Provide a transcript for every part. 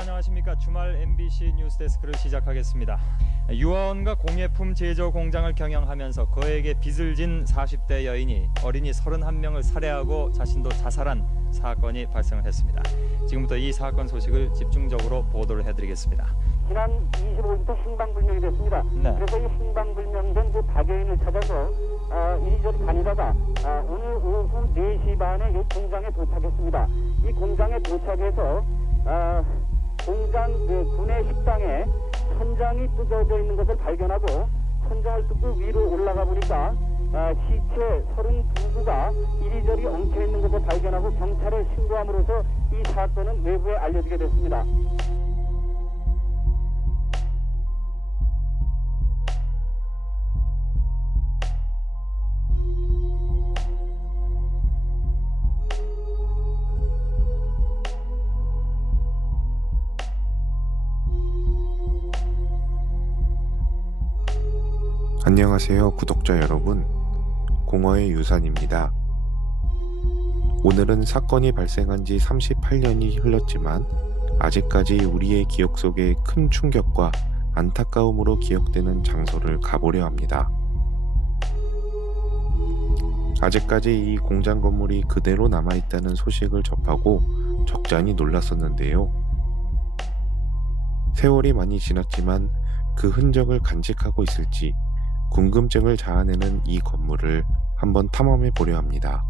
안녕하십니까. 주말 MBC 뉴스데스크를 시작하겠습니다. 유아원과 공예품 제조 공장을 경영하면서 그에게 빚을 진 40대 여인이 어린이 31명을 살해하고 자신도 자살한 사건이 발생을 했습니다. 지금부터 이 사건 소식을 집중적으로 보도를 해드리겠습니다. 지난 25일부터 행방불명이 됐습니다. 네. 그래서 이 행방불명된 그 박여인을 찾아서 이리저리 다니다가 오늘 오후 4시 반에 이 공장에 도착했습니다. 이 공장에 도착해서 공장 구내 식당에 천장이 뜯어져 있는 것을 발견하고 천장을 뜯고 위로 올라가 보니까 시체 32구가 이리저리 엉켜 있는 것을 발견하고 경찰에 신고함으로써 이 사건은 외부에 알려지게 됐습니다. 안녕하세요, 구독자 여러분. 공허의 유산입니다. 오늘은 사건이 발생한 지 38년이 흘렀지만 아직까지 우리의 기억 속에 큰 충격과 안타까움으로 기억되는 장소를 가보려 합니다. 아직까지 이 공장 건물이 그대로 남아있다는 소식을 접하고 적잖이 놀랐었는데요. 세월이 많이 지났지만 그 흔적을 간직하고 있을지 궁금증을 자아내는 이 건물을 한번 탐험해 보려 합니다.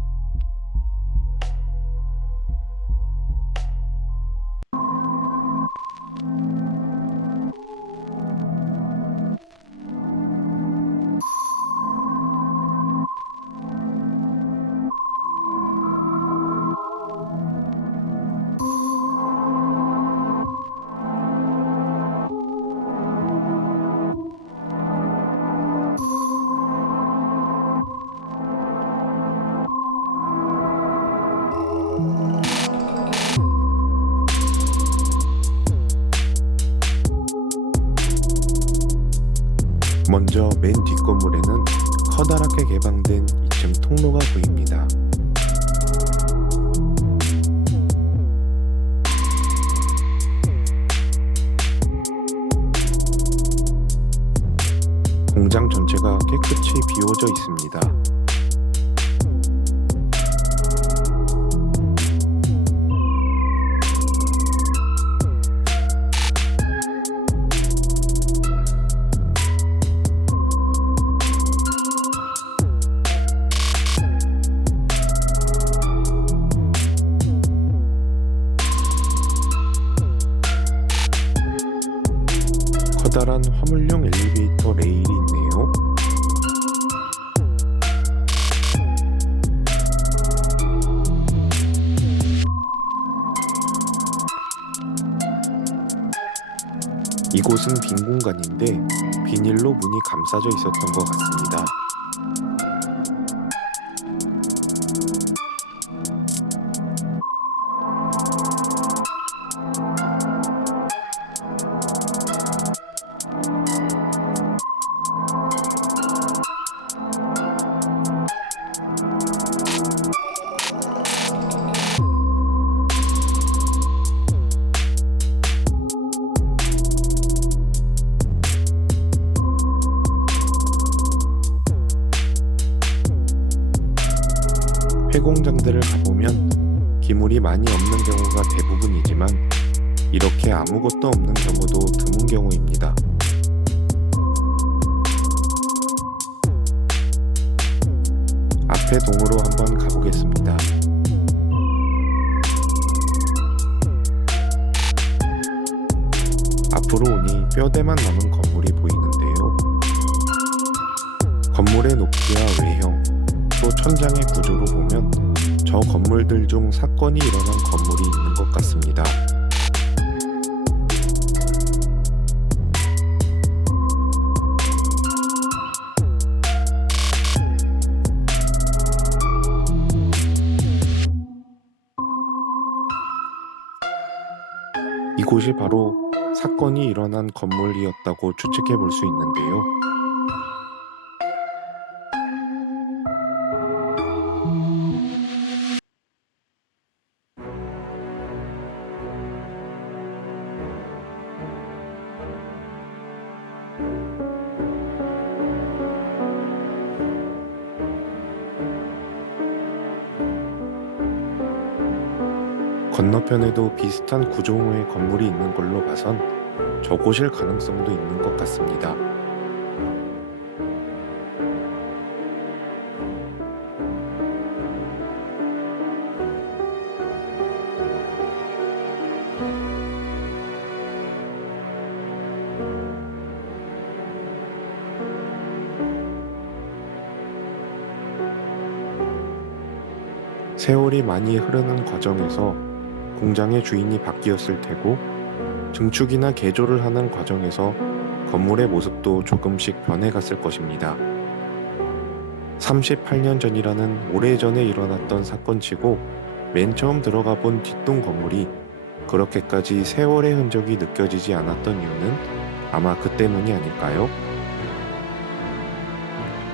먼저 맨 뒷건물에는 커다랗게 개방된 2층 통로가 보입니다. 공장 전체가 깨끗이 비워져 있습니다. 커다란 화물용 엘리베이터 레일이 있네요. 이곳은 빈 공간인데 비닐로 문이 감싸져 있었던 것 같습니다. 폐공장들을 가보면 기물이 많이 없는 경우가 대부분이지만 이렇게 아무것도 없는 경우도 드문 경우입니다. 앞에 동으로 한번 가보겠습니다. 앞으로 오니 뼈대만 남은 건물이 보이는데요. 건물의 높이와 외형, 또 천장의 구조로 보면 저 건물들 중 사건이 일어난 건물이 있는 것 같습니다. 이곳이 바로 사건이 일어난 건물이었다고 추측해 볼 수 있는데요. 건너편에도 비슷한 구조의 건물이 있는 걸로 봐선 저곳일 가능성도 있는 것 같습니다. 세월이 많이 흐르는 과정에서 공장의 주인이 바뀌었을 테고 증축이나 개조를 하는 과정에서 건물의 모습도 조금씩 변해갔을 것입니다. 38년 전이라는 오래전에 일어났던 사건치고 맨 처음 들어가 본 뒷동 건물이 그렇게까지 세월의 흔적이 느껴지지 않았던 이유는 아마 그 때문이 아닐까요?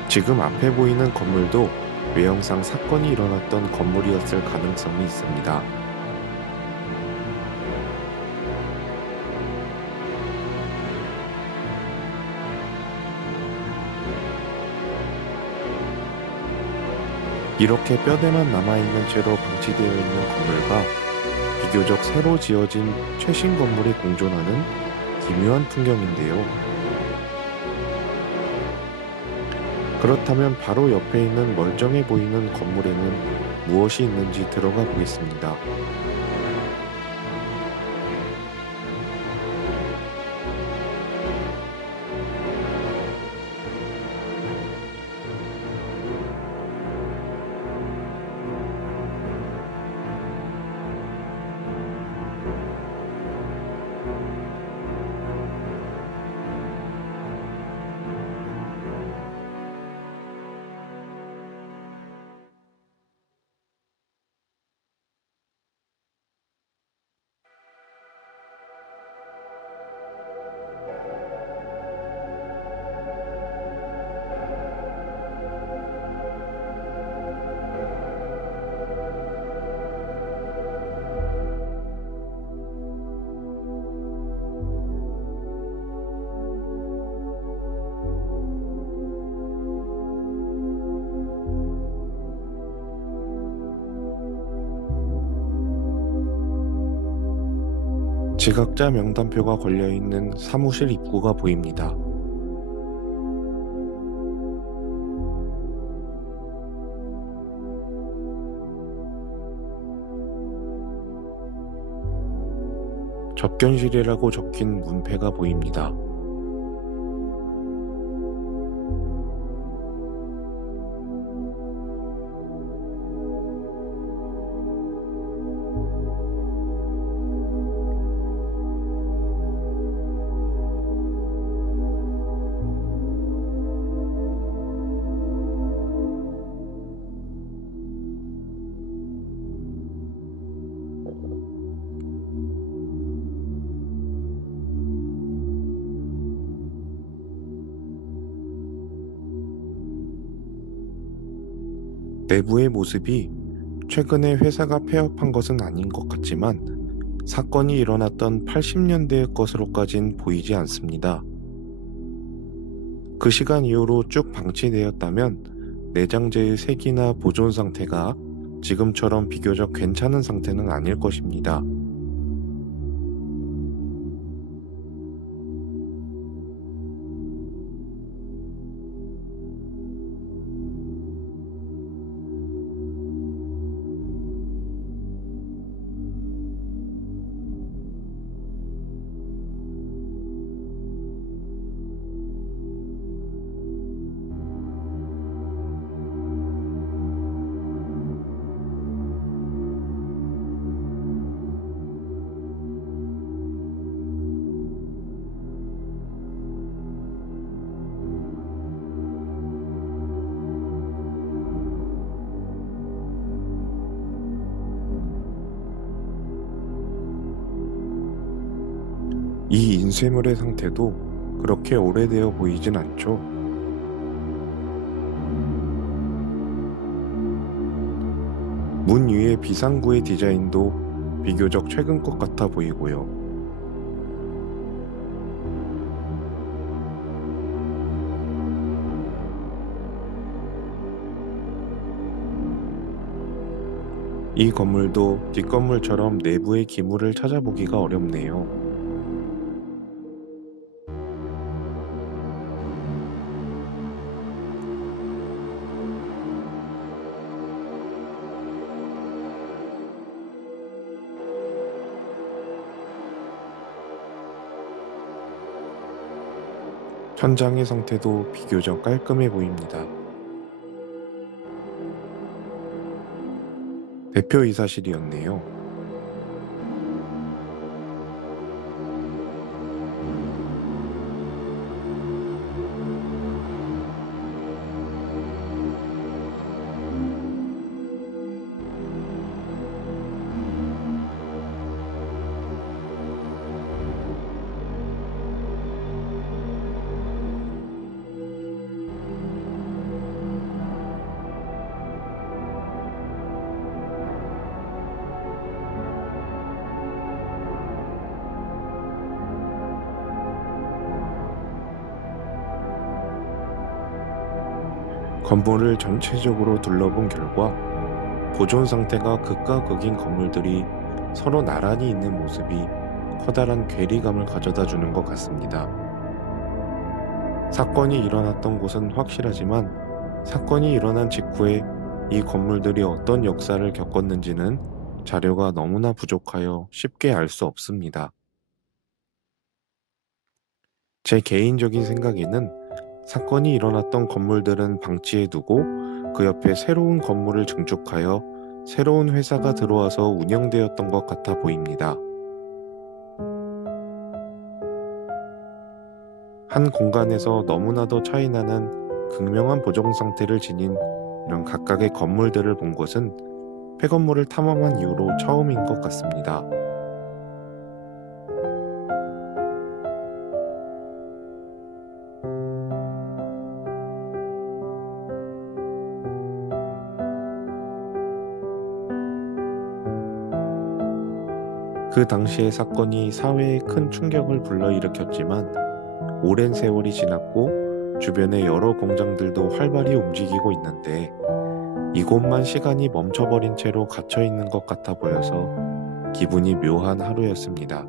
지금 앞에 보이는 건물도 외형상 사건이 일어났던 건물이었을 가능성이 있습니다. 이렇게 뼈대만 남아있는 채로 방치되어 있는 건물과 비교적 새로 지어진 최신 건물이 공존하는 기묘한 풍경인데요. 그렇다면 바로 옆에 있는 멀쩡해 보이는 건물에는 무엇이 있는지 들어가 보겠습니다. 지각자 명단표가 걸려있는 사무실 입구가 보입니다. 접견실이라고 적힌 문패가 보입니다. 내부의 모습이 최근에 회사가 폐업한 것은 아닌 것 같지만 사건이 일어났던 80년대의 것으로까진 보이지 않습니다. 그 시간 이후로 쭉 방치되었다면 내장재의 색이나 보존 상태가 지금처럼 비교적 괜찮은 상태는 아닐 것입니다. 이 인쇄물의 상태도 그렇게 오래되어 보이진 않죠. 문 위의 비상구의 디자인도 비교적 최근 것 같아 보이고요. 이 건물도 뒷건물처럼 내부의 기물을 찾아보기가 어렵네요. 천장의 상태도 비교적 깔끔해 보입니다. 대표이사실이었네요. 건물을 전체적으로 둘러본 결과 보존 상태가 극과 극인 건물들이 서로 나란히 있는 모습이 커다란 괴리감을 가져다 주는 것 같습니다. 사건이 일어났던 곳은 확실하지만 사건이 일어난 직후에 이 건물들이 어떤 역사를 겪었는지는 자료가 너무나 부족하여 쉽게 알 수 없습니다. 제 개인적인 생각에는 사건이 일어났던 건물들은 방치해 두고 그 옆에 새로운 건물을 증축하여 새로운 회사가 들어와서 운영되었던 것 같아 보입니다. 한 공간에서 너무나도 차이나는 극명한 보존 상태를 지닌 이런 각각의 건물들을 본 것은 폐건물을 탐험한 이후로 처음인 것 같습니다. 그 당시의 사건이 사회에 큰 충격을 불러일으켰지만 오랜 세월이 지났고 주변의 여러 공장들도 활발히 움직이고 있는데 이곳만 시간이 멈춰버린 채로 갇혀있는 것 같아 보여서 기분이 묘한 하루였습니다.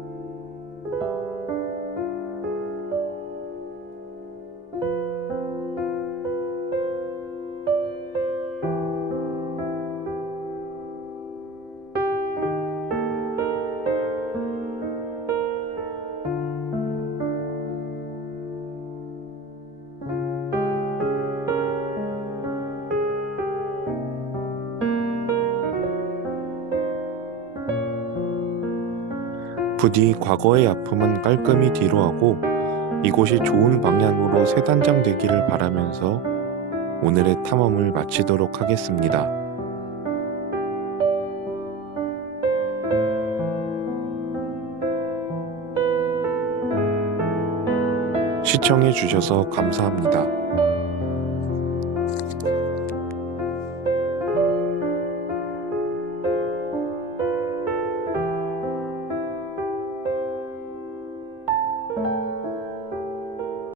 부디 과거의 아픔은 깔끔히 뒤로하고 이곳이 좋은 방향으로 새 단장 되기를 바라면서 오늘의 탐험을 마치도록 하겠습니다. 시청해 주셔서 감사합니다.